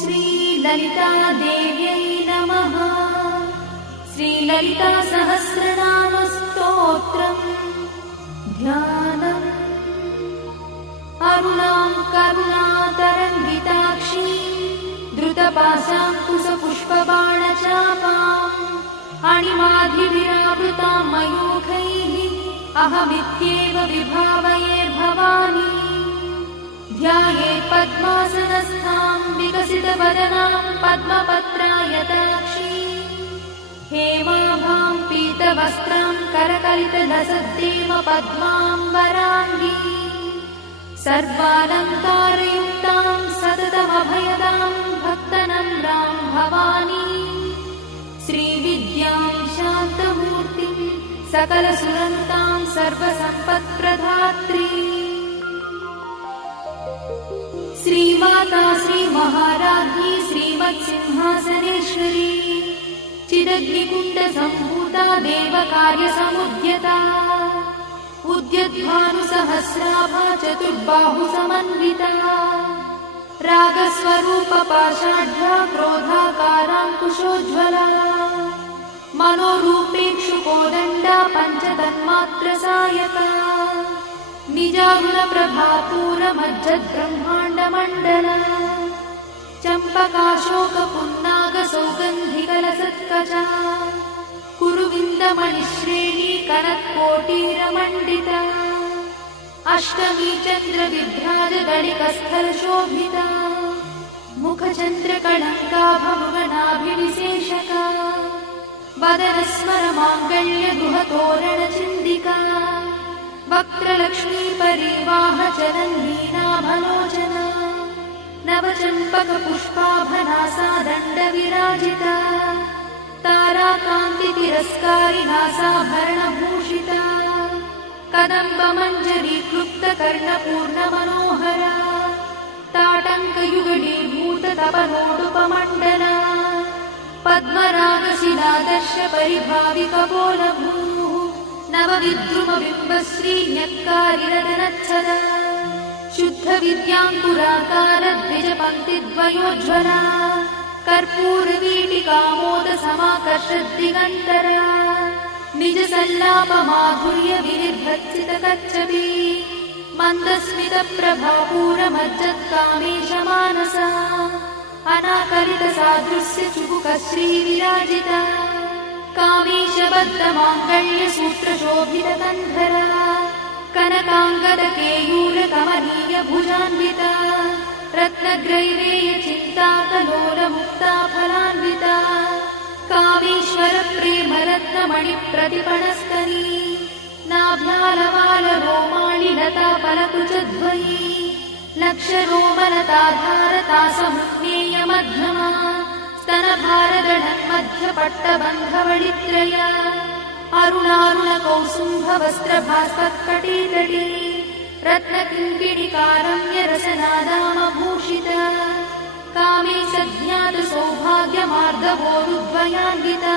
श्रीललितादेव्यै नमः। श्रीललितासहस्रनामस्तोत्रम् ध्यानम्। अरुणां करुणातरङ्गिताक्षीं द्रुतपाशाङ्कुशपुष्पबाणचापाम् अणिमाधिविरावृतां मयूखैः अहमित्येव विभावये भवानी। ध्यायेत् पद्मासनस्थां विकसितवदनां पद्मपत्रायताक्षीं हेमाभां पीतवस्त्रां करकलितलसद्देव पद्माम्बराङ्गी सर्वालङ्कारयुक्तां सततमभयदां भक्तनम्रां भवानी। श्रीविद्यां शान्तमूर्तिं सकलसुरन्तां सर्वसम्पत्प्रदात्री श्रीमाता श्रीमहाराज्ञी श्रीमत्सिंहासनेश्वरी चिदग्निकुण्डसम्भूता देवकार्यसमुद्यता उद्यद्भानुसहस्राभा चतुर्बाहुसमन्विता रागस्वरूपपाषाढ्या क्रोधाकाराङ्कुशोज्ज्वला मनोरूपेक्षुकोदण्डा पञ्चतन्मात्रसायका निजारुणप्रभापूरमज्जद्ब्रह्माण्डमण्डला चम्पकाशोकपुन्नागसौगन्धिकलसत्कजा कुरुविन्दमणिश्रेणी कनत्कोटीरमण्डिता अष्टमी चन्द्रविभ्राजदलिकस्थलशोभिता मुखचन्द्रकलङ्काभमृगनाभिविशेषका वदनस्मरमाङ्गल्यगृहतोरणचिन्दिका वक्त्रलक्ष्मीपरिवाहचरन्नीनाभलोचना नवचम्पकपुष्पाभनासा दण्डविराजिता ताराकान्तितिरस्कारिनासाभरणभूषिता कदम्बमञ्जरीक्लुप्तकर्णपूर्णमनोहरा ताटङ्कयुगलीभूततपनोडुपमण्डला पद्मरागशिलादर्शपरिभाविकपोलभूः नवविद्रुमबिम्बश्रीन्यक्कारिरदनच्छदा शुद्धविद्याङ्कुराकारद्विजपङ्क्तिद्वयोज्ज्वला कर्पूरवीटिकामोदसमाकर्षद्दिगन्तरा निजसल्लापमाधुर्यविनिर्भर्त्सितकच्छपी मन्दस्मितप्रभापूरमज्जत्कामेशमानसा अनाकलितसादृश्यचुबुकश्रीविराजिता कामेशबद्धमाङ्गल्यसूत्रशोभितकन्धरा कनकाङ्गदकेयूरकमनीयभुजान्विता रत्नग्रैवेयचिन्ताकलोलमुक्ताफलान्विता कामेश्वरप्रेमरत्नमणिप्रतिपणस्तनी नाभ्यालवालरोमाणिलताफलकुचद्वयी लक्षरोमलताधारतासमुज्ञेयमध्यमा स्तनभारदढन्मध्यपट्टबन्धवळित्रया अरुणारुणकौसुम्भवस्त्रभास्पत्कटीतटी रत्नकिङ्किणिकारम्यरसनादामभूषिता कामे सज्ञातसौभाग्यमार्गवोरुद्वयान्विता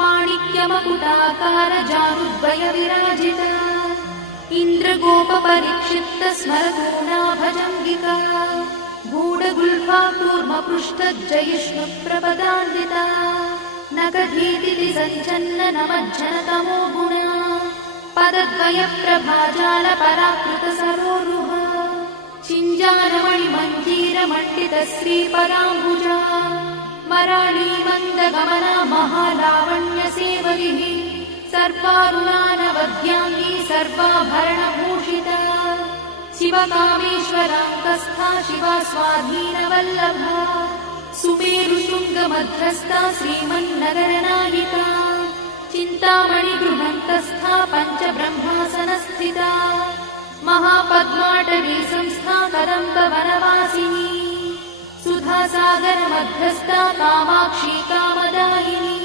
माणिक्यमकुटाकारजानुद्वयविराजिता इन्द्रगोपपरिक्षिप्तस्मरतूणाभजङ्गिका गूढगुल्फा कूर्मपृष्ठज्जयिष्णुप्रपदान्विता नखधीतिति सञ्चन्ननमज्जनतमो गुणा पदद्वयप्रभाजालपराकृतसरोरुहा चिञ्जानमणिमञ्जीरमण्डितश्रीपदाम्बुजा मराळीमन्दगमना महालावण्यसेवलिः सर्वारुणानवद्याङ्गी सर्वाभरणभूषिता शिवकामेश्वराङ्कस्था शिवा स्वाधीनवल्लभा सुमेरुशृङ्गमध्यस्था श्रीमन्नगरनायिका चिन्तामणिगृहन्तस्था पञ्चब्रह्मासनस्थिता महापद्माटवी संस्था कदम्बवनवासिनी सुधासागरमध्यस्था कामाक्षी कामदायिनी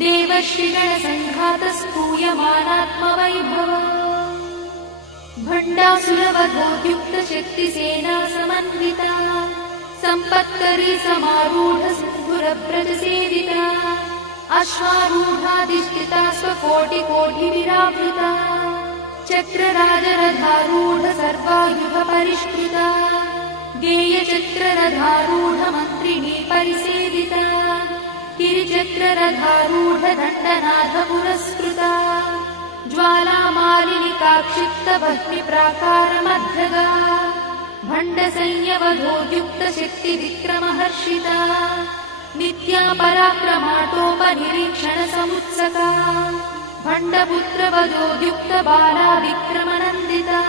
देवर्षिगणसङ्घातस्तूयमानात्मवैभवा भण्डासुरवधोद्युक्तशक्तिसेना समन्विता सम्पत्करी समारूढसिन्धुरव्रजसेविता अश्वारूढाधिष्ठिता स्वकोटिकोटिविरावृता चक्रराजरथारूढ सर्वायुधपरिष्कृता गेयचक्ररथारूढमन्त्रिणी परिसेविता गिरिचक्ररथारूढदण्डनाथ पुरस्कृता ज्वालामालिनिकाक्षिप्तभक्तिप्राकारमध्यगा भण्डसंयवधोद्युक्तशक्तिविक्रमहर्षिता नित्या पराक्रमाटोपनिरीक्षणसमुत्सका भण्डपुत्रवधोद्युक्तबाला विक्रमनन्दिता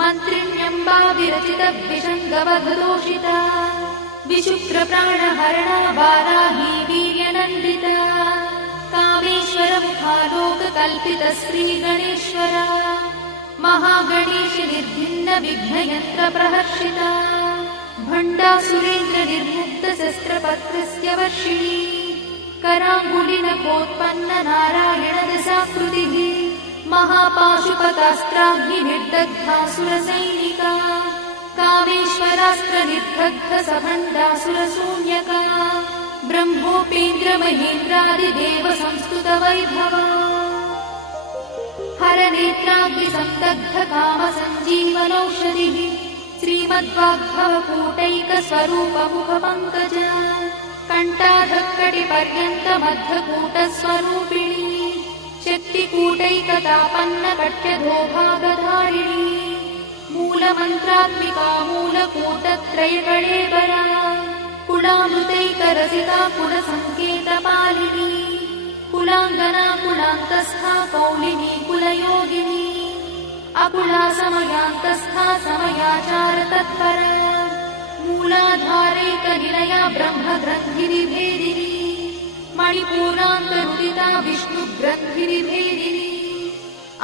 मन्त्रिण्यम्बा विरचितद्विषङ्गवधदोषिता विशुक्रप्राणहरणा वाराही वीर्यनन्दिता कामेश्वरमुखालोककल्पितश्रीगणेश्वरा महागणेश निर्भिन्नविघ्नयन्त्रप्रहर्षिता भण्डासुरेन्द्रनिर्मुक्तशस्त्रपत्रस्य वर्षिणी कराङ्गुलिनखोत्पन्ननारायणदशाकृतिः महापाशुपतास्त्राग्निर्दग्धासुरसैनिका कामेश्वरास्त्रनिर्दग्धसभण्डासुरशून्यका ब्रह्मोपेन्द्रमहेन्द्रादिदेवसंस्तुतवैभवा हरनेत्राग्निसन्दग्धकामसञ्जीवनौषधिः श्रीमद्वाग्भवकूटैकस्वरूपमुखपङ्कज कण्ठाधक्कटिपर्यन्तमद्धकूटस्वरूपिणी शक्तिकूटैकतापन्नकट्यधोभागधारिणी मूलमन्त्रात्मिका मूलकूटत्रयकळेबरा कुलामृतैकरसिका कुलसङ्केतपालिनी कुलाङ्गना कुलान्तस्था कौलिनी कुलयोगिनी अकुला समयान्तस्था समयाचारतत्परा मूलाधारैकनिलया ब्रह्मग्रन्थिनिभेदिनी मणिपूरान्तरुदिता विष्णुग्रन्थिनिभेदिनी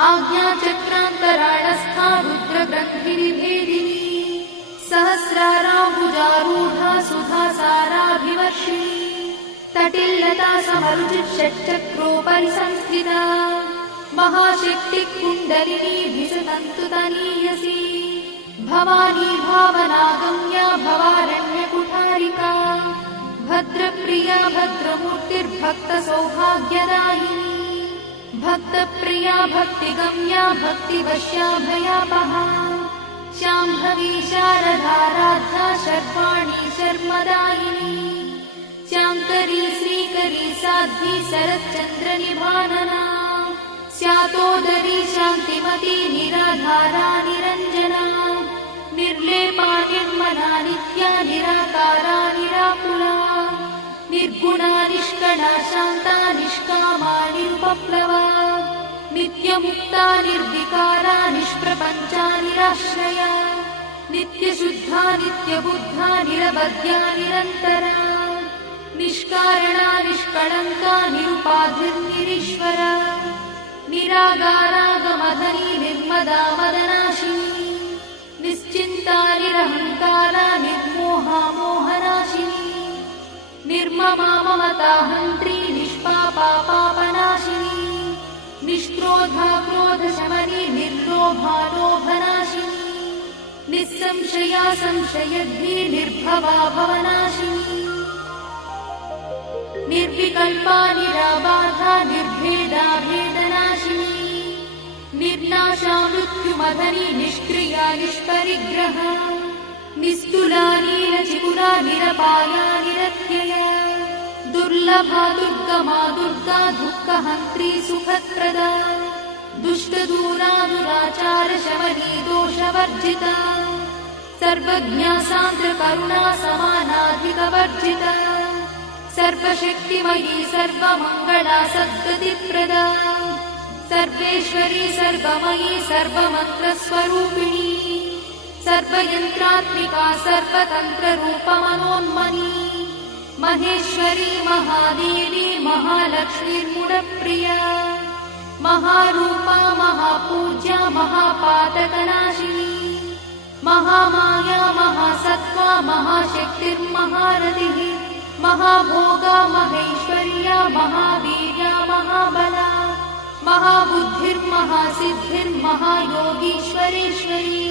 आज्ञाचक्रान्तराळस्था रुद्रग्रन्थिनिभेदिनी सहस्राराम्बुजारूढा सुधासाराभिवर्षिणी तटिल्लता समरुचिषट्चक्रोपरि संस्थिता महाशक्तिकुण्डलिनी विसतन्तुतनीयसी भवानी भावनागम्या भवारण्यकुठारिका भद्रप्रिया भद्रमूर्तिर्भक्तसौभाग्यदायिनी भक्तप्रिया भक्तिगम्या भक्तिवश्या भयापहा शाम्भवी शारदाराध्या शर्वाणी शर्मदायिनी शाङ्करी श्रीकरी साध्वी शरच्चन्द्रनिभानना स्यातोदरी शान्तिमती निराधारा निरञ्जना निर्लेपा निर्मला नित्या निराकारा निराकुला निर्गुणा निष्कणा शान्ता निष्कामा निरुपप्लवा नित्यमुक्ता निर्विकारा निष्प्रपञ्चा निराश्रया नित्यशुद्धा नित्यबुद्धा निरवध्या निरन्तरा निष्कारणा निष्कळङ्का निरुपाधिर्निरीश्वरा निरागारागमधनी निर्मदा मदनाशिनी निश्चिन्ता निरहङ्कारा निर्मोहा मोहनाशिनी निर्ममा ममता हन्त्री निष्पापा पापनाशिनी निष्क्रोधा क्रोधशमनी निर्लोभा लोभनाशिनी निस्संशया संशयद्धी निर्भवा भवनाशिनी निर्विकल्पा निराबाधा निर्भेदा भेदनाशिनी निर्नाशा मृत्युमधनी निष्क्रिया निष्परिग्रहा निस्तुला नीलचिकुरा निरपाया निरत्यया दुर्लभा दुर्गमा दुर्गा दुःखहन्त्री सुखप्रदा दुष्टदूरा दुराचारशमनी दोषवर्जिता सर्वज्ञा सान्द्रकरुणा समानाधिकवर्जिता सर्वशक्तिमयी सर्वमङ्गला सद्गतिप्रदा सर्वेश्वरी सर्वमयी सर्वमन्त्रस्वरूपिणी सर्वयन्त्रात्मिका सर्वतन्त्ररूपमनोन्मनी महेश्वरी महादेवी महालक्ष्मीर्मुडप्रिया महारूपा महापूज्या महापातकनाशिनी महामाया महासत्त्वा महाशक्तिर्महारथिः महाभोगा महेश्वर्या महावीर्या महाबला महाबुद्धिर्महासिद्धिर्महायोगीश्वरेश्वरी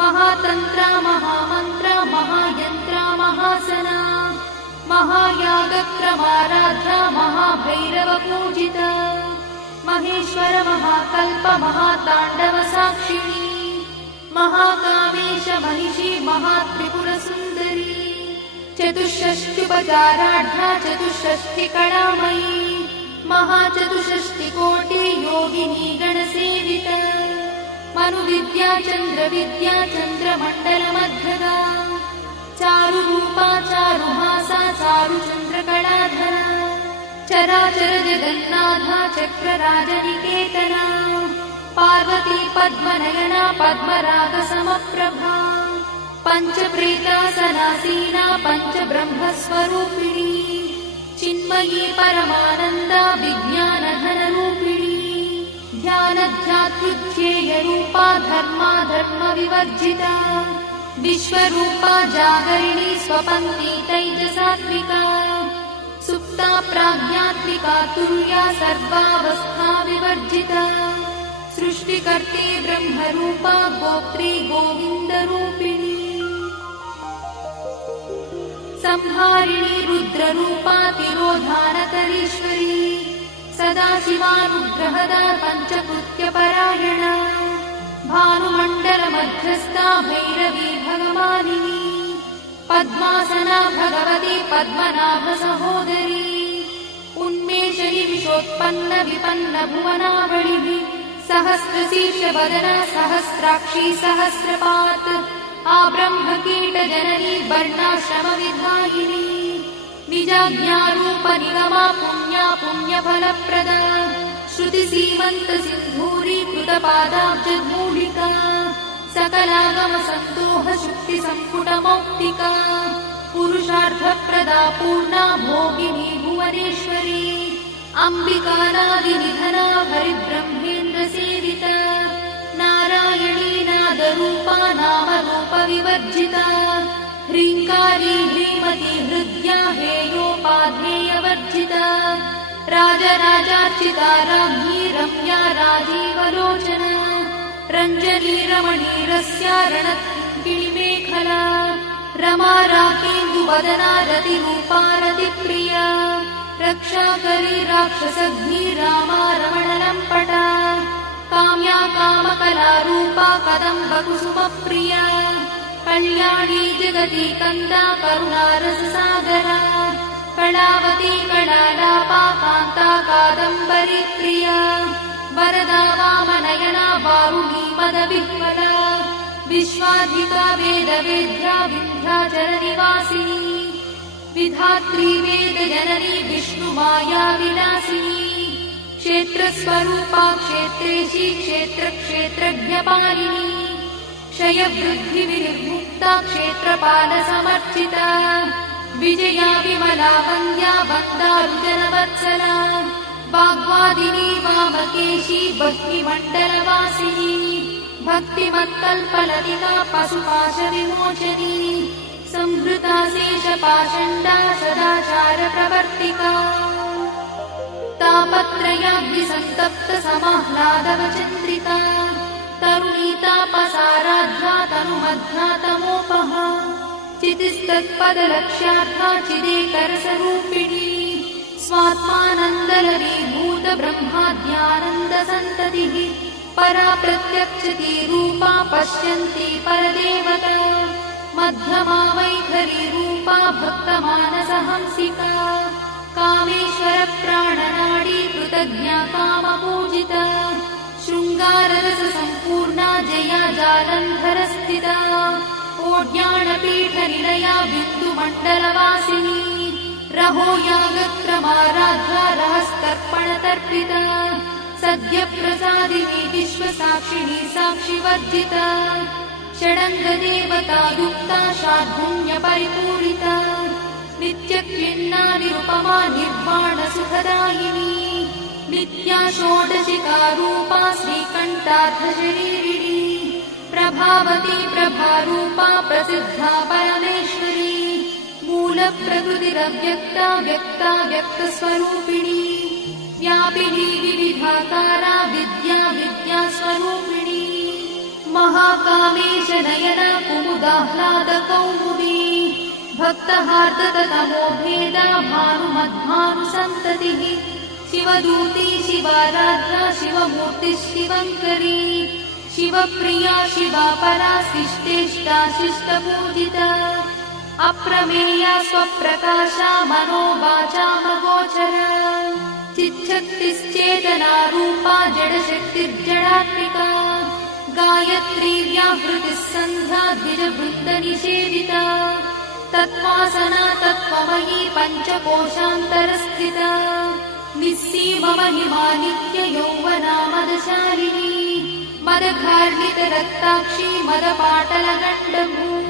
महातन्त्रा महामन्त्रा महायन्त्रा महासना महायागक्रमाराध्या महाभैरवपूजिता महेश्वर महाकल्प महाताण्डवसाक्षिणी महाकामेश महिषी महात्रिपुरसुन्दरी चतुष्षष्ट्युपचाराढ्या चतुष्षष्टिकलामयी महाचतुष्षष्टिकोटि योगिनी गणसेविता मनुविद्या चन्द्रविद्या चन्द्रमण्डलमध्यगा चारुरूपा चारुहासा चारुचन्द्रकलाधरा चराचर जगन्नाथा चक्रराजनिकेतना पार्वती पद्मनयना पद्मरागसमप्रभा पञ्चप्रेतासनासीना पञ्चब्रह्मस्वरूपिणी चिन्मयी परमानन्दा विज्ञानघनरूपिणी ध्यानध्यात्युज्येयरूपा धर्माधर्मविवर्जिता विश्वरूपा जागरिणी स्वपन्ती तैजसात्विका सुप्ता प्राज्ञात्मिका तुल्या सर्वावस्था विवर्जिता सृष्टिकर्त्री ब्रह्मरूपा गोत्री गोविन्दरूपिणी संहारिणी रुद्ररूपा तिरोधानकरीश्वरी सदाशिवानुग्रहदा पञ्चकृत्यपरायणा भानुमण्डलमध्यस्था भैरवी भगवानिनी पद्मासना भगवती पद्मनाभसहोदरी उन्मेषयि विशोत्पन्न विपन्न भुवनावलिः सहस्रशीर्षवदना सहस्राक्षी सहस्रपात् आब्रह्मकीटजननी वर्णाश्रमविधायिनी निजाज्ञारूपनिगमा पुण्या पुण्यफलप्रदा श्रुतिसीमन्तसिन्धूरीकृतपादाब्जधूलिका सकलागमसन्दोहशुक्तिसम्पुटमौक्तिका पुरुषार्थप्रदा पूर्णा भोगिनी भुवनेश्वरी अम्बिकानादिनिधना हरिब्रह्मेन्द्रसेविता नारायणी नादरूपा नामरूपविवर्जिता ह्रीङ्कारी ह्रीमती हृद्या हेयोपाधेयवर्जिता राजराजार्चिता राज्ञी रम्या राजीवलोचना रञ्जनी रमणीरस्या रणत्किणिमेखला रमा राकेन्दुवदना रतिरूपा रतिप्रिया रक्षाकरी राक्षसघ्नी रामा रमणलम्पटा काम्या कामकलारूपा कदम्बकुसुमप्रिया कल्याणी जगती कन्दा करुणारससागरा कलावती कलालापा कान्ता कादम्बरी प्रिया वरदा वामनयना वारुणी मदविह्वला विश्वाधिका वेदवेद्या विन्ध्याचलनिवासिनी विधात्री वेदजननी विष्णुमाया विलासिनी क्षेत्रस्वरूपा क्षेत्रेशी क्षेत्रक्षेत्रज्ञपालिनी क्षयवृद्धिविनिर्मुक्ता क्षेत्रपालसमर्चिता विजया विमला वन्द्या वन्दारुजनवत्सला वाग्वादिनी वामकेशी भक्तिमण्डलवासिनी भक्तिमत्कल्पलतिका पशुपाशविमोचनी संहृता शेषपाषण्डा सदाचारप्रवर्तिका तापत्रयाग्निसन्तप्त समाह्लादवचन्द्रिका तरुणीतापसाराध्या तनुमध्या तमोपहा चितिस्तत्पदलक्ष्यार्था चिदेकरसरूपिणी स्वात्मानन्दलरीभूत ब्रह्माद्यानन्दसन्ततिः परा प्रत्यक्षती रूपा पश्यन्ती परदेवता मध्यमा वैखरी रूपा भक्तमानसहंसिका कामेश्वरप्राणनाडी कृतज्ञा कामपूजिता शृङ्गाररससम्पूर्णा जया जालन्धरस्थिता ओड्याणपीठनिलया बिन्दुमण्डलवासिनी रहो यागक्रमाराध्या रहस्तर्पणतर्पिता सद्यप्रसादिनी विश्वसाक्षिणी साक्षिवर्जिता षडङ्गदेवतायुक्ता शार्दूल्यपरिपूरिता नित्यक्लिन्ना निरुपमा निर्वाणसुखदायिनी नित्या षोडशिकारूपा श्रीकण्ठार्थशरीरिणी प्रभावती प्रभारूपा प्रसिद्धा परमेश्वरी मूलप्रकृतिरव्यक्ता व्यक्ता व्यक्तस्वरूपिणी व्यापिनी विविधाकारा विद्या विद्यास्वरूपिणी महाकामेश नयना कुमुदाह्लादकौमुदी भक्तहार्दतमोभेदा भानुमद्भानुसन्ततिः शिवदूती शिवाराध्या शिवमूर्तिः शिवङ्करी शिवप्रिया शिवा परा शिष्टेष्टा शिष्टपूजिता अप्रमेया स्वप्रकाशा मनोवाचामगोचरा चिच्छक्तिश्चेतना रूपा जडशक्तिर्जडात्मिका गायत्री व्याहृतिः सन्ध्या द्विजवृन्दनिषेविता तत्त्वासना तत्त्वमयी पञ्चकोशान्तरस्थिता निस्सीममहिमा नित्ययौवना मदशालिनी मदघार्णितरक्ताक्षी मदपाटलगण्डभूः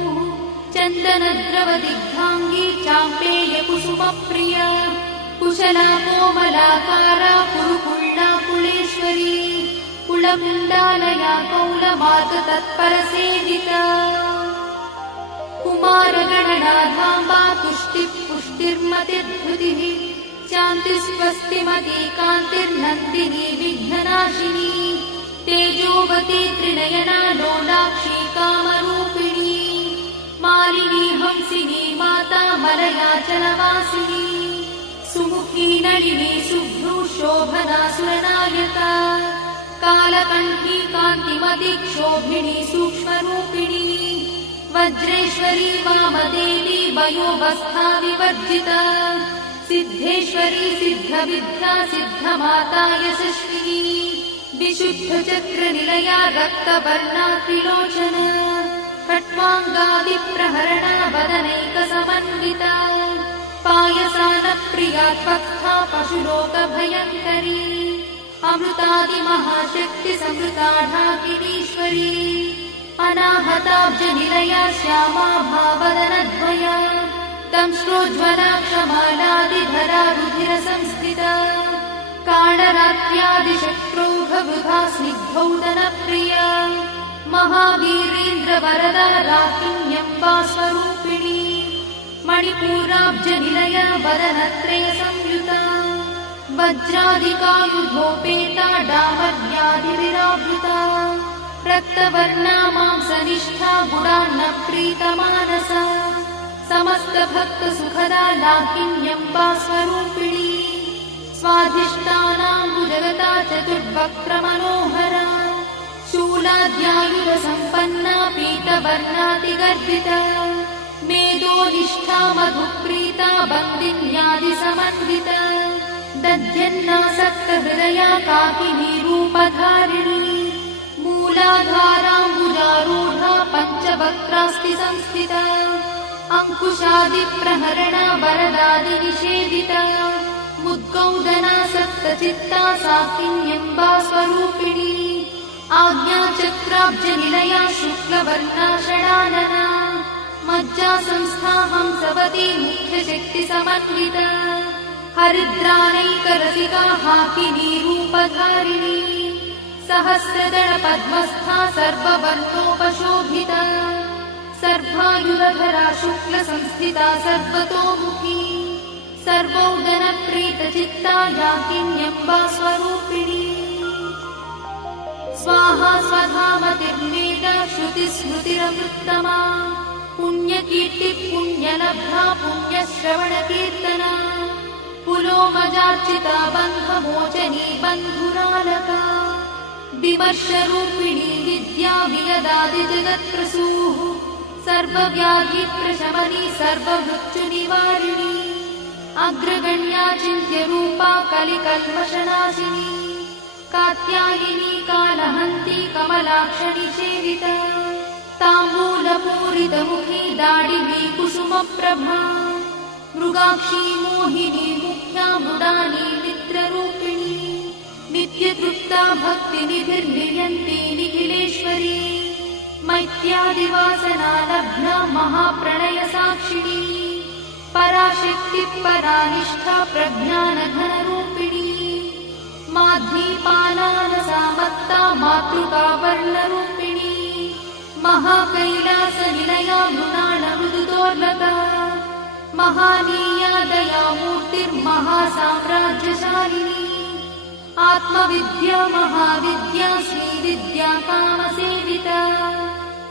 चन्दनद्रवदिग्धाङ्गी चाम्पेयकुसुमप्रिया कुशला कोमलाकारा कुरुकुल्ला कुलेश्वरी कुलकुण्डालया कौलमार्गतत्परसेविता कुमारगणनाधाम्बा तुष्टिः पुष्टिर्मतिर्धृतिः शान्तिस्वस्तिमती कान्तिर्नन्दिनी विघ्ननाशिनी तेजोवती त्रिनयना लोलाक्षी कामरूपिणी मालिनी हंसिनी माता मलयाचलवासिनी सुमुखी नलिनी शुभ्रू शोभना सुरनायका कालकण्ठी कान्तिमती क्षोभिणी सूक्ष्मरूपिणी वज्रेश्वरी वामदेवी वयोवस्था विवर्जिता सिद्धेश्वरी सिद्धविद्या सिद्धमाता यशस्विनी विशुद्धचक्रनिलया रक्तवर्णा त्रिलोचना खट्वाङ्गादिप्रहरणा वदनैकसमन्विता पायसानप्रिया त्वक्था पशुलोकभयङ्करी अमृतादिमहाशक्तिसमृता ढाकिनीश्वरी अनाहताब्जनिलया श्यामा भावदनद्वया दंष्ट्रोज्ज्वला क्षमालादिधरा रुधिरसंस्थिता कालरात्र्यादिशक्रोघवृथा स्निग्धौदनप्रिया महावीरेन्द्रवरदा राकिन्यम्बा स्वरूपिणी मणिपूराब्जनिलया वदनत्रयसंयुता वज्रादिकायुधोपेता डामर्यादिविरावृता रक्तवर्णा मांसनिष्ठा गुणान्नप्रीतमानसा समस्तभक्तसुखदा लाकिन्यम्बा स्वरूपिणी स्वाधिष्ठानाम्बुजगता चतुर्वक्त्रमनोहरा शूलाद्यायुधसम्पन्ना पीतवर्णातिगर्भिता मेदोनिष्ठा मधुप्रीता बन्दिन्यादिसमन्विता दध्यन्नासक्तहृदया काकिनी रूपधारिणी मूलाधाराम्बुजारूढा पञ्चवक्त्रास्ति संस्थिता अङ्कुशादिप्रहरणा वरदादिनिषेविता मुद्गौदनासक्तचित्ता साकिन्यम्बा स्वरूपिणी आज्ञाचक्राब्जनिलया शुक्लवर्णा षडानना मज्जासंस्था हंसवती मुख्यशक्तिसमन्विता हरिद्रानैकरसिका हाकिनी रूपधारिणी सहस्रदलपद्मस्था सर्ववर्णोपशोभिता सर्वायुधधरा शुक्लसंस्थिता सर्वतोमुखी सर्वौदनप्रीतचित्ता याकिन्यम्बा स्वरूपिणी स्वाहा स्वधामतिर्वेदा श्रुतिस्मृतिरमृत्तमा पुण्यकीर्तिः पुण्यलब्धा पुण्यश्रवणकीर्तना पुलोमजार्चिता बन्धमोचनी बन्धुरालका विमर्शरूपिणी विद्या वियदादिजगत्प्रसूः सर्वव्याधिप्रशमनी सर्वमृत्युनिवारिणी अग्रगण्या चिन्त्यरूपा कलिकल्मषनाशिनी कात्यायिनी कालहन्ती कमलाक्षनिषेविता ताम्बूलपूरितमुखी दाडिनी कुसुमप्रभा मृगाक्षी मोहिनी मुख्या मृडानी मित्ररूपिणी नित्यतृप्ता भक्तिनिधिर्नियन्ती निखिलेश्वरी मैत्यादिवासना लब्धा महाप्रणयसाक्षिणी पराशक्तिः परानिष्ठा प्रज्ञानघनरूपिणी माध्वीपालानसामत्ता मातृकावर्णरूपिणी महाकैलासनिलया मृणालमृदुदोर्लता महानीया दयामूर्तिर्महासाम्राज्यशालिनी आत्मविद्या महाविद्या श्रीविद्या कामसेविता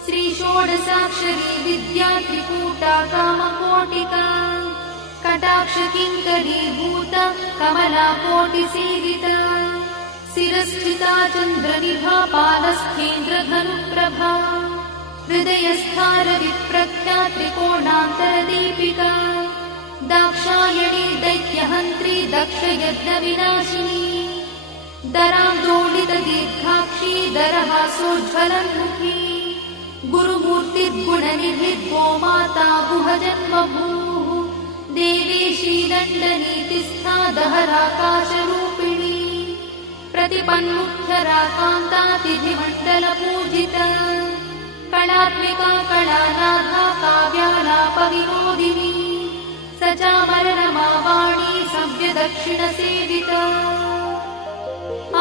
श्रीषोडशाक्षरी विद्या त्रिकूटा कामकोटिका कटाक्षकिङ्करीभूता कमलाकोटिसेविता शिरस्थिता चन्द्रनिभा पालस्थेन्द्रधनुप्रभा हृदयस्था रविप्रख्या त्रिकोणान्तरदीपिका दाक्षायणी दैत्यहन्त्री दक्षयज्ञविनाशिनी दरान्दोलितदीर्घाक्षी दरहासोज्ज्वलन्मुखी गुरुमूर्तिर्गुणनिधिर्गोमाता गुहजन्मभूः देवेशी दण्डनीतिस्था दहराकाशरूपिणी प्रतिपन्मुख्यराकान्ता तिथिमण्डलपूजिता कलात्मिका कलानाथा काव्यालापविनोदिनी सचामररमावाणी सव्यदक्षिणसेविता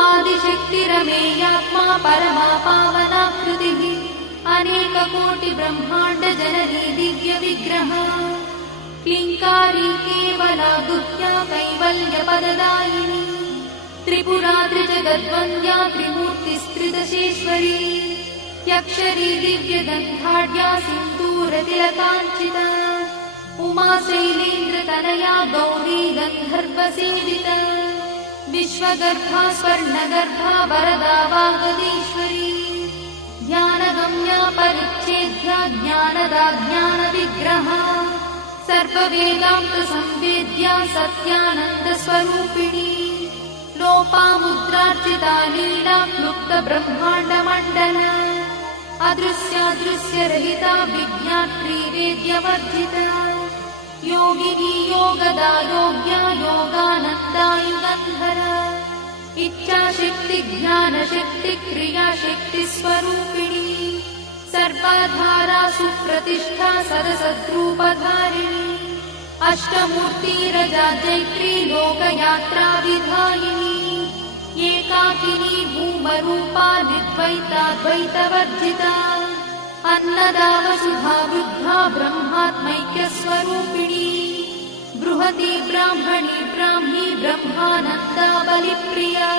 आदिशक्तिरमेयात्मा परमा पावनाकृतिः अनेककोटिब्रह्माण्डजननी दिव्यविग्रहा क्लिङ्कारी केवला गुह्या कैवल्यपददायिनी त्रिपुरा त्रिजगद्वन्द्या त्रिमूर्तिस्त्रिदशेश्वरी यक्षरी दिव्यगन्धाढ्या सिन्दूरतिलकाञ्चिता उमा शैलेन्द्रतनया गौरी गन्धर्वसेविता विश्वगर्भा स्वर्णगर्भा वरदा वागदीश्वरी ध्यानगम्या परिच्छेद्या ज्ञानदा ज्ञानविग्रहा सर्ववेदान्तसंवेद्या सत्यानन्दस्वरूपिणी लोपामुद्रार्चिता लीला क्लुप्तब्रह्माण्डमण्डला अदृश्यादृश्यरहिता विज्ञात्री वेद्यवर्जिता योगिनी योगदा योग्या योगानन्दा युगन्धरा इच्छाशक्ति ज्ञानशक्ति क्रियाशक्ति स्वरूपिणी सर्वाधारा सुप्रतिष्ठा सदसद्रूपधारिणी अष्टमूर्तिरजा जैत्री लोकयात्रा विधायिनी एकाकिनी भूमरूपा निर्द्वैताद्वैतवर्जिता अन्नदा वसुधा वृद्धा ब्रह्मात्मैक्यस्वरूपिणी बृहती ब्राह्मणी ब्राह्मी ब्रह्मानन्दा बलिप्रिया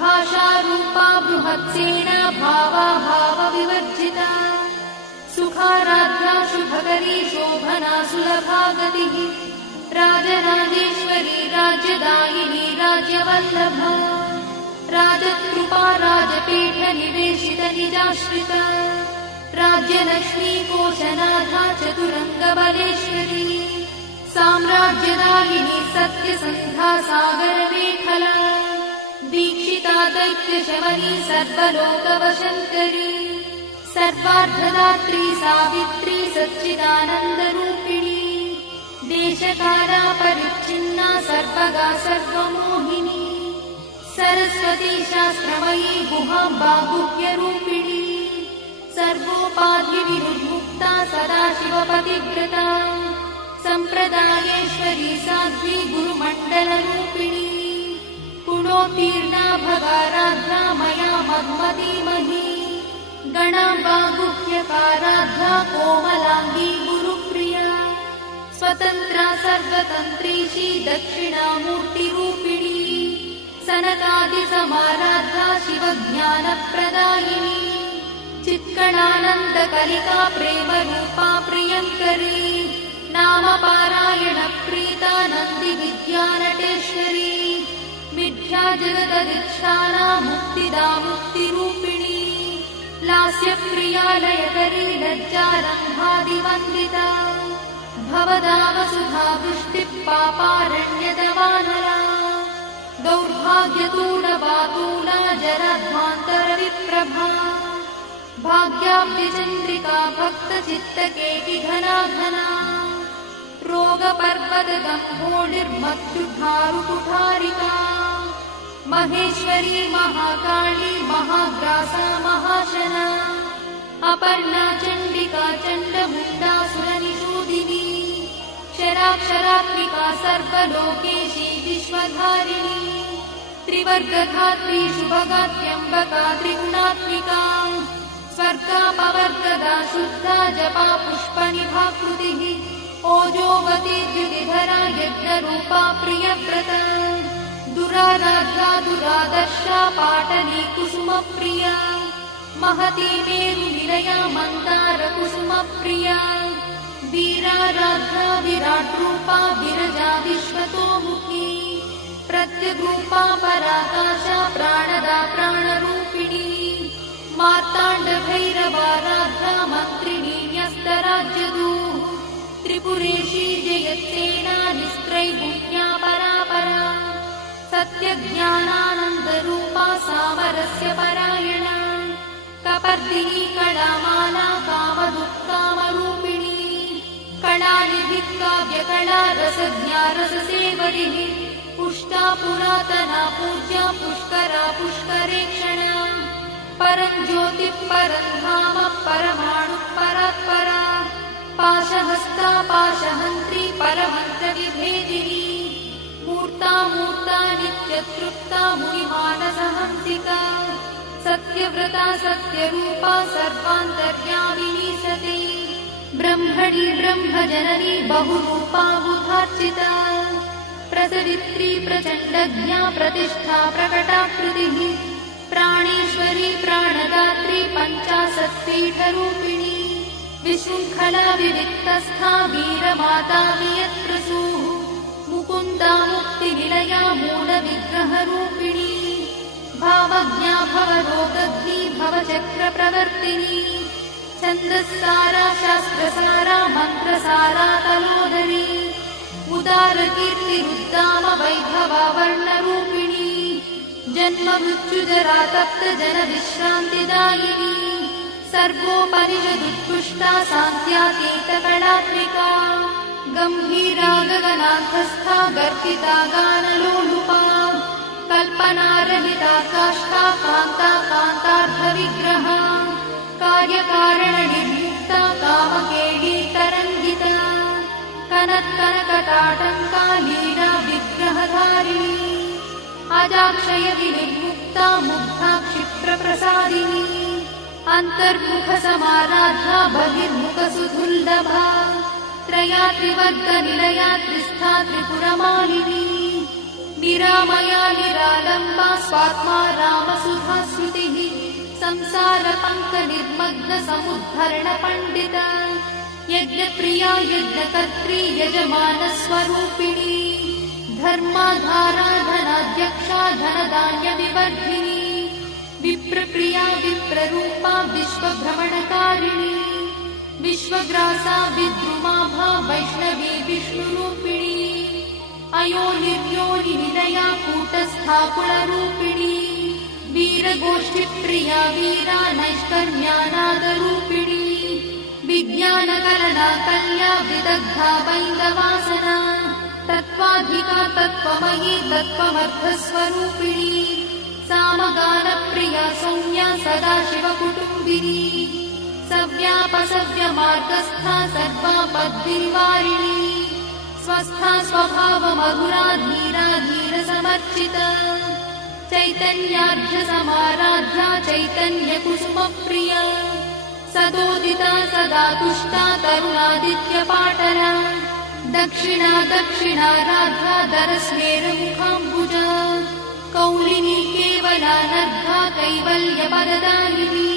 भाषारूपा बृहत्सेना भावा भावविवर्जिता सुखाराध्या शुभकरी शोभना सुलभा गतिः राजराजेश्वरी राज्यदायिनी राज्यवल्लभा राजकृपा राजपीठनिवेशित निजाश्रिता राज्यलक्ष्मी कोशनाथा चतुरङ्गबलेश्वरी साम्राज्यदायिनी सत्यसन्धा सागरमेखला दीक्षिता दैत्यशमनी सर्वलोकवशङ्करी सर्वार्थदात्री सावित्री सच्चिदानन्दरूपिणी देशकाला परिच्छिन्ना सर्वगा सर्वमोहिनी सरस्वती शास्त्रमयी गुहाम्बा गुह्यरूपिणी सर्वोपाधिविनिर्मुक्ता सदाशिवपतिव्रता सम्प्रदायेश्वरी साध्वी गुरुमण्डलरूपिणी गुणोत्तीर्णा भगाराध्या मया मधुमतीमही गणाम्बा गुह्यकाराध्या कोमलाङ्गी गुरुप्रिया स्वतन्त्रा सर्वतन्त्रीशी दक्षिणामूर्तिरूपिणी सनकादिसमाराध्या शिवज्ञानप्रदायिनी चित्कणानन्दकलिका प्रेमरूपा प्रियङ्करी नामपारायणप्रीता नन्दिविद्यानटेश्वरी मिथ्या जगदधिष्ठाना मुक्तिदा मुक्तिरूपिणी लास्यप्रिया लयकरी लज्जारम्भादिवन्दिता भवदा वसुधा वृष्टिः पापारण्यदवानरा दौर्भाग्यतूलवातूला जराध्वान्तरविप्रभा भाग्याब्धिचन्द्रिका भक्तचित्तकेकि घना घना रोगपर्वतदम्भोडिर्मत्युद्धारुकुठारिका महेश्वरी महाकाली महाग्रासा महाशना अपर्णा चण्डिका चण्डमुण्डासुरनिषूदिनी क्षराक्षरात्मिका सर्वलोकेशी विश्वधारिणी त्रिवर्गधात्री शुभगात्यम्बका त्रिगुणात्मिका स्वर्गापवर्गदा शुद्धा जपा पुष्पनिभाकृतिः ओजोवती द्युतिधरा यज्ञरूपा प्रियव्रता दुराराध्या दुरादर्शा पाटली कुसुमप्रिया महती मेरुनिलया मन्दारकुसुमप्रिया वीराराध्या विराट्रूपा विरजा विश्वतोमुखी प्रत्यग्रूपा पराकाशा प्राणदा प्राणरूपिणी मार्ताण्डभैरवाराध्या मन्त्रिणी न्यस्तराज्यदूः त्रिपुरेशी जयत्सेना निस्त्रैगुण्या परापरा सत्यज्ञानानन्दरूपा सामरस्य परायणा कपर्दिनी कलामाला कामदुःखामरूपिणी कलानिधिः काव्यकला रसज्ञा रससेवरिः पुष्टा पुरातना पूज्या पुष्करा पुष्करेक्षणा परं ज्योतिः परं धाम परमाणुः परात्परा पाशहस्ता पाशहन्त्री परमन्त्रविभेदिनी मूर्ता मूर्ता नित्यतृप्ता मुनिमानसहंसिका सत्यव्रता सत्यरूपा सर्वान्तर्यामिनी सती ब्रह्मणि ब्रह्मजननी बहुरूपा बुधार्चिता प्रसवित्री प्रचण्डज्ञा प्रतिष्ठा प्रकटाकृतिः प्राणेश्वरी प्राणदात्री पञ्चाशत्पीठरूपिणी विशृङ्खला विविक्तस्था वीरमाता वियत्प्रसूः मुकुन्दा मुक्तिनिलया मूलविग्रहरूपिणी भावज्ञा भवरोगग्नी भवचक्रप्रवर्तिनी छन्दस्सारा शास्त्रसारा मन्त्रसारा तलोदरी उदारकीर्तिरुद्दाम वैभवा वर्णरूपिणी जन्ममृत्युजरा तप्तजनविश्रान्तिदायिनी सर्वोपनिषदुत्कृष्टा सान्त्यातीतकलात्मिका गम्भीरा गगनान्तस्था गर्भिता गानलोलुपा कल्पनारहिता काष्ठा कान्ता कान्तार्थविग्रहा कार्यकारणनिर्मुक्ता कामकेली तरङ्गिता कनत्कनकटाटङ्का लीला विग्रहधारिणी अजाक्षयविनिर्मुक्ता मुग्धा क्षिप्रप्रसादिनी अन्तर्मुखसमाराध्या बहिर्मुखसुदुर्लभा त्रया त्रिवर्गनिलया त्रिस्था त्रिपुरमालिनी निरामया निरालम्बा स्वात्मा रामसुधाश्रुतिः संसारपङ्कनिर्मग्नसमुद्धरणपण्डिता यज्ञप्रिया यज्ञकर्त्री यजमानस्वरूपिणी धर्माधाराधनाध्यक्षा धनधान्यविवर्धिनी विप्रप्रिया विप्ररूपा विश्वभ्रमणकारिणी विश्वग्रासा विद्रुमाभा वैष्णवी विष्णुरूपिणी अयोनिर्योनिनिलया कूटस्था कुलरूपिणी वीरगोष्ठिप्रिया वीरा नैष्कर्म्यानादरूपिणी विज्ञानकलना कल्या विदग्धा वैन्दवासना तत्त्वाधिका तत्त्वमयी तत्त्वमर्थस्वरूपिणी सामगानप्रिया सौम्या सदाशिवकुटुम्बिनी सव्यापसव्यमार्गस्था सर्वापद्भिर्वारिणी स्वस्था स्वभावमधुरा धीरा धीरसमर्चिता चैतन्याढ्यसमाराध्या चैतन्यकुसुमप्रिया सदोदिता सदा तुष्टा तरुणादित्यपाटला दक्षिणा दक्षिणाराध्या दरस्मेरमुखाम्बुजा कौलिनी केवलानर्घा कैवल्यपददायिनी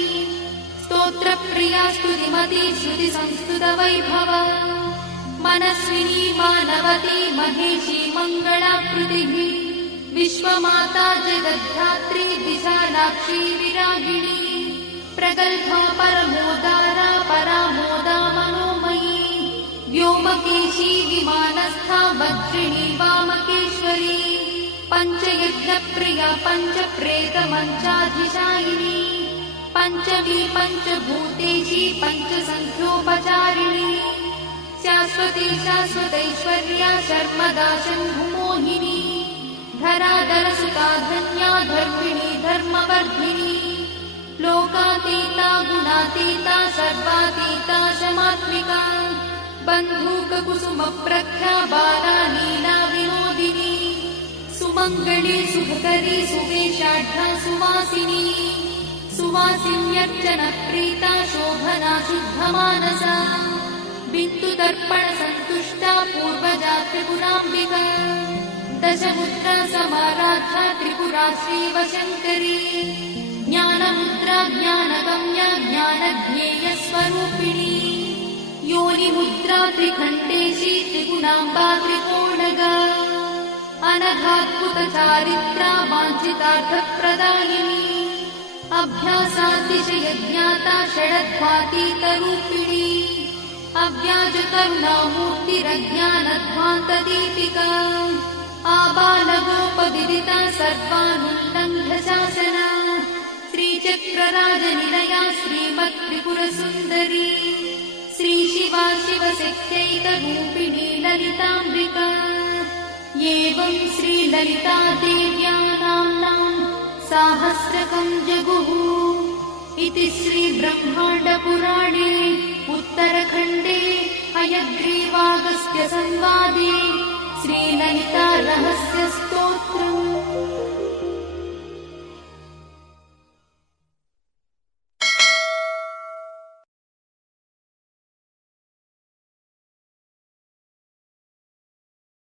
स्तोत्रप्रिया स्तुतिमती श्रुतिसंस्तुतवैभवा मनस्विनी मानवती महेशी मङ्गलाकृतिः विश्वमाता जगद्धात्री विशालाक्षी विरागिणी प्रगल्भा परमोदारा परामोदा मनोमयी व्योमकेशी विमानस्था वज्रिणी वामकेश्वरी पञ्चयज्ञप्रिया पञ्चप्रेतमञ्चाधिशायिनी पञ्चमी पञ्चभूतेशी पञ्चसङ्ख्योपचारिणी शाश्वती शाश्वतैश्वर्या शर्मदा शम्भुमोहिनी धराधरसुता धन्या धर्मिणी धर्मवर्धिनी लोकातीता गुणातीता सर्वातीता शमात्मिका बन्धूककुसुमप्रख्या बाला लीला विनोदिनी सुमङ्गली सुखकरी सुवेशाढ्या सुवासिनी सुवासिन्यर्चनप्रीता शोभना शुद्धमानसा बिन्दुदर्पणसन्तुष्टा पूर्वजा त्रिपुराम्बिका दशमुद्रा समाराध्या त्रिपुरा श्रीवशङ्करी ज्ञानमुद्रा ज्ञानगम्या ज्ञानज्ञेयस्वरूपिणी योनिमुद्रा त्रिखण्डेशी त्रिगुणाम्बा त्रिकोणगा अनघाद्भुतचारित्रा वाञ्छितार्थप्रदायिनी अभ्यासातिशयज्ञाता षडध्वातीतरूपिणी अव्याजकरुणामूर्तिरज्ञानध्वान्तदीपिका आबालगोपविदिता सर्वानुल्लङ्घ्य शासना श्रीचक्रराजनिलया श्रीमत्त्रिपुरसुन्दरी श्रीशिवा शिवशक्त्यैकरूपिणी ललिताम्बिका एवं श्रीललितादेव्या नाम्नां साहस्रकं जगुः इति श्रीब्रह्माण्डपुराणे उत्तरखण्डे हयग्रीवागस्त्यसंवादे श्रीललितारहस्यस्तोत्रे